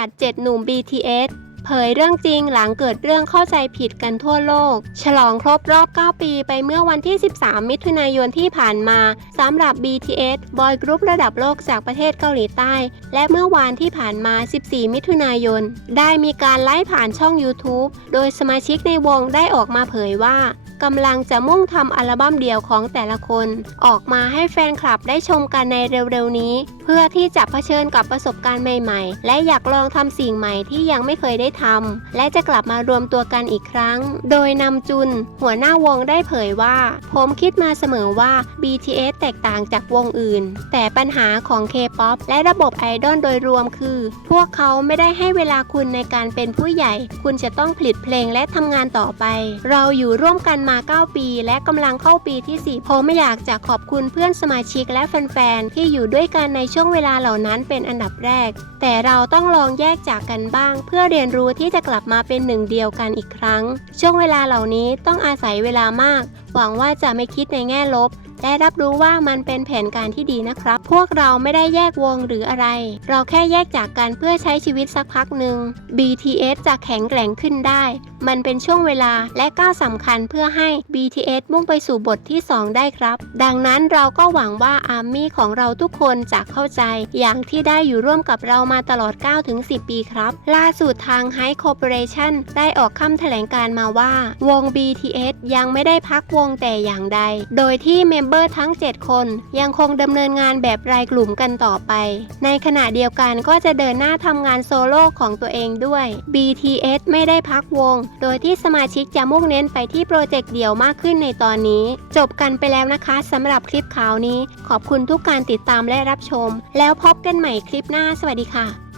าส7หนุ่ม BTS เผยเรื่องจริงหลังเกิดเรื่องเข้าใจผิดกันทั่วโลก ฉลองครบรอบ 9 ปีไปเมื่อวันที่ 13 มิถุนายนที่ผ่านมาสำหรับ BTS บอยกรุ๊ประดับโลกจากประเทศเกาหลีใต้ และเมื่อวานที่ผ่านมา 14 มิถุนายน ได้มีการไลฟ์ผ่านช่อง YouTube โดยสมาชิกในวงได้ออกมาเผยว่า กำลังจะมุ่งทำอัลบั้มเดี่ยวของแต่ละคน ออกมาให้แฟนคลับได้ชมกันในเร็วๆนี้ เพื่อที่จะเผชิญกับประสบการณ์ใหม่ๆ และอยากลองทำสิ่งใหม่ที่ยังไม่เคยได้ทำและจะกลับมารวมตัวกันอีกครั้ง โดยนำจุน หัวหน้าวงได้เผยว่า ผมคิดมาเสมอว่า BTS แตกต่างจากวงอื่น แต่ปัญหาของ K-POP และระบบไอดอลโดยรวมคือ พวกเขาไม่ได้ให้เวลาคุณในการเป็นผู้ใหญ่ คุณจะต้องผลิตเพลงและทำงานต่อไป เราอยู่ร่วมกันมาา 9 ปี และกำลังเข้าปีที่ 4 ผมอยากจะขอบคุณเพื่อนสมาชิกและแฟนๆ ที่อยู่ด้วยกันในช่วงเวลาเหล่านั้นเป็นอันดับแรก แต่เราต้องลองแยกจากกันบ้าง เพื่อเรียนรู้ที่จะกลับมาเป็นหนึ่งเดียวกันอีกครั้ง ช่วงเวลาเหล่านี้ต้องอาศัยเวลามาก หวังว่าจะไม่คิดในแง่ลบ และรับรู้ว่ามันเป็นแผนการที่ดีนะครับ พวกเราไม่ได้แยกวงหรืออะไร เราแค่แยกจากกันเพื่อใช้ชีวิตสักพักหนึ่ง BTS จะแข็งแกร่งขึ้นได้ มันเป็นช่วงเวลาและก้าวสำคัญเพื่อให้ BTS มุ่งไปสู่บทที่ 2 ได้ครับ ดังนั้นเราก็หวังว่าอาร์มี่ของเราทุกคนจะเข้าใจ อย่างที่ได้อยู่ร่วมกับเรามาตลอด 9-10 ปีครับ ล่าสุดทาง High Corporation ได้ออกคำแถลงการมาว่า วง BTS ยังไม่ได้พักวงแต่อย่างใด โดยที่เมมเบอร์ทั้ง 7 คน ยังคงดำเนินงานแบบรายกลุ่มกันต่อไป ในขณะเดียวกันก็จะเดินหน้าทำงานโซโล่ของตัวเองด้วย BTS ไม่ได้พักวง โดยที่สมาชิกจะมุ่งเน้นไปที่โปรเจกต์เดี่ยวมากขึ้นในตอนนี้ จบกันไปแล้วนะคะสำหรับคลิปข่าวนี้ ขอบคุณทุกการติดตามและรับชม แล้วพบกันใหม่คลิปหน้าสวัสดีค่ะ